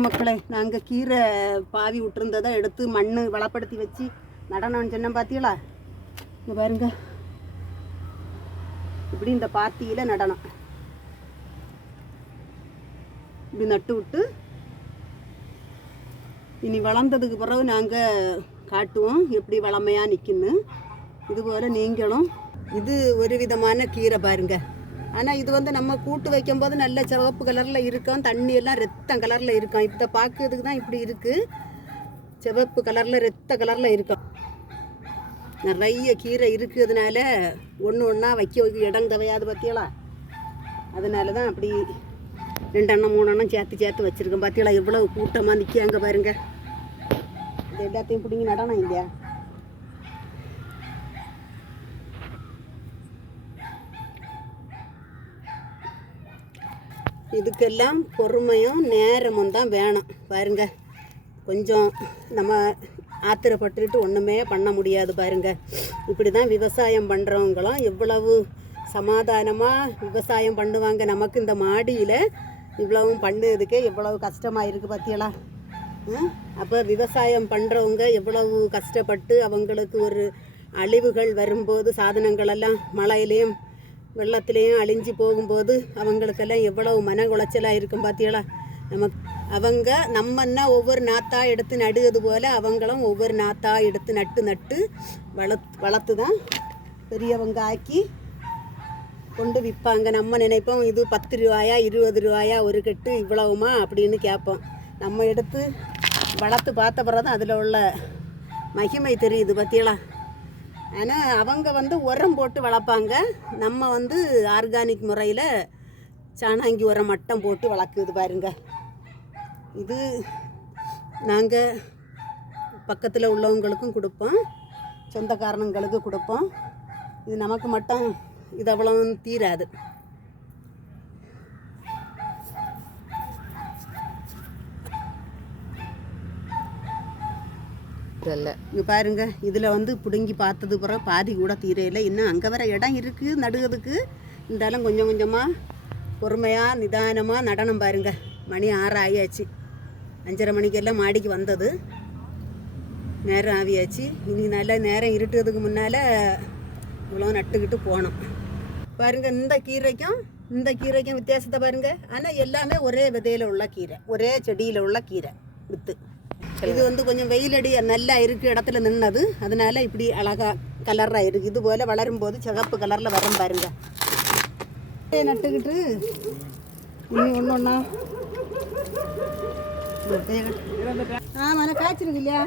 மக்களே. நாங்கள் கீரை பாவி விட்டுருந்ததை எடுத்து மண் வளப்படுத்தி வச்சு நடனம் சொன்னோம் பார்த்தீங்களா இங்கே பாருங்க. இப்படி இந்த பாத்தியில் நடனம். இப்படி நட்டு விட்டு இனி வளர்ந்ததுக்கு பிறகு நாங்கள் காட்டுவோம் எப்படி வளமையாக நிற்குன்னு இதுபோல் நீங்களும் இது ஒரு விதமான கீரை பாருங்க. ஆனால் இது வந்து நம்ம கூட்டு வைக்கும்போது நல்ல சிவப்பு கலரில் இருக்கும். தண்ணி எல்லாம் ரத்தம் கலரில் இருக்கும். இப்போ பார்க்கறதுக்கு தான் இப்படி இருக்குது சிவப்பு கலரில் ரத்த கலரில் இருக்கும். நிறைய கீரை இருக்கிறதுனால ஒன்று ஒன்றா வைக்க வைக்க இடம் தவையாது பார்த்தீங்களா அதனால தான் அப்படி ரெண்டெண்ணம் மூணெண்ணம் சேர்த்து சேர்த்து வச்சுருக்கேன் பார்த்தீங்களா எவ்வளோ கூட்டமாக நிற்காங்க பாருங்கள் இது எல்லாத்தையும் பிடிங்கி நடனம் இல்லையா? இதுக்கெல்லாம் பொறுமையும் நேரமும் தான் வேணும். பாருங்க. கொஞ்சம் நம்ம ஆத்திரப்பட்டுட்டு ஒன்றுமே பண்ண முடியாது பாருங்க. இப்படி தான் விவசாயம் பண்ணுறவங்களும் எவ்வளவு சமாதானமாக விவசாயம் பண்ணுவாங்க. நமக்கு இந்த மாடியில் இவ்வளவும் பண்ணுறதுக்கே எவ்வளவு கஷ்டமாக இருக்குது பார்த்தியலா அப்போ விவசாயம் பண்ணுறவங்க எவ்வளவு கஷ்டப்பட்டு அவங்களுக்கு ஒரு அழிவுகள் வரும்போது சாதனங்களெல்லாம் மழையிலையும் வெள்ளத்திலையும் அழிஞ்சு போகும்போது அவங்களுக்கெல்லாம் எவ்வளவு மன உளைச்சலாக இருக்கும் பார்த்தீங்களா நமக்கு அவங்க நம்மன்னா ஒவ்வொரு நாத்தா எடுத்து நடுவது போல் அவங்களும் ஒவ்வொரு நாத்தா எடுத்து நட்டு நட்டு வளர்த்து வளர்த்து தான் பெரியவங்க ஆக்கி கொண்டு விற்பாங்க. நம்ம நினைப்போம் இது பத்து ரூபாயா இருபது ரூபாயா ஒரு கட்டு இவ்வளவுமா? அப்படின்னு கேட்போம். நம்ம எடுத்து வளர்த்து பார்த்த பிறகு தான் அதில் உள்ள மகிமை தெரியுது பார்த்தீங்களா ஆனால் அவங்க வந்து உரம் போட்டு வளர்ப்பாங்க. நம்ம வந்து ஆர்கானிக் முறையில் சாணாங்கி உரம் மட்டம் போட்டு வளர்க்குது பாருங்க. இது நாங்கள் பக்கத்தில் உள்ளவங்களுக்கும் கொடுப்போம். சொந்தக்காரனுங்களுக்கு கொடுப்போம். இது நமக்கு மட்டும் இது அவ்வளோ தீராது. இல்ல. இங்கே பாருங்க இதில் வந்து பிடுங்கி பார்த்தது பிறகு பாதி கூட தீரையில் இன்னும் அங்கே வர இடம் இருக்குது நடுகிறதுக்கு இருந்தாலும் கொஞ்சம் கொஞ்சமாக பொறுமையாக நிதானமாக நடனம் பாருங்க. மணி ஆறு ஆகியாச்சு அஞ்சரை மணிக்கெல்லாம் மாடிக்கு வந்தது. நேரம் ஆவியாச்சு. இனி நல்லா நேரம் இருட்டுறதுக்கு முன்னால் இவ்வளோ நட்டுக்கிட்டு போனோம். பாருங்க இந்த கீரைக்கும் இந்த கீரைக்கும் வித்தியாசத்தை பாருங்கள் ஆனால் எல்லாமே ஒரே விதையில் உள்ள கீரை. ஒரே செடியில் உள்ள கீரை வித்து. இது வந்து கொஞ்சம் வெயிலடி நல்லா இருக்கு இடத்துல நின்னது. அதனால இப்படி அழகா கலராக இருக்கு. இது போல வளரும் போது சிகப்பு கலர்ல வரும் பாருங்க. நட்டுக்கிட்டு இன்னும் ஒன்று ஒன்றா ஆ மன காய்ச்சிருக்கு இல்லையா?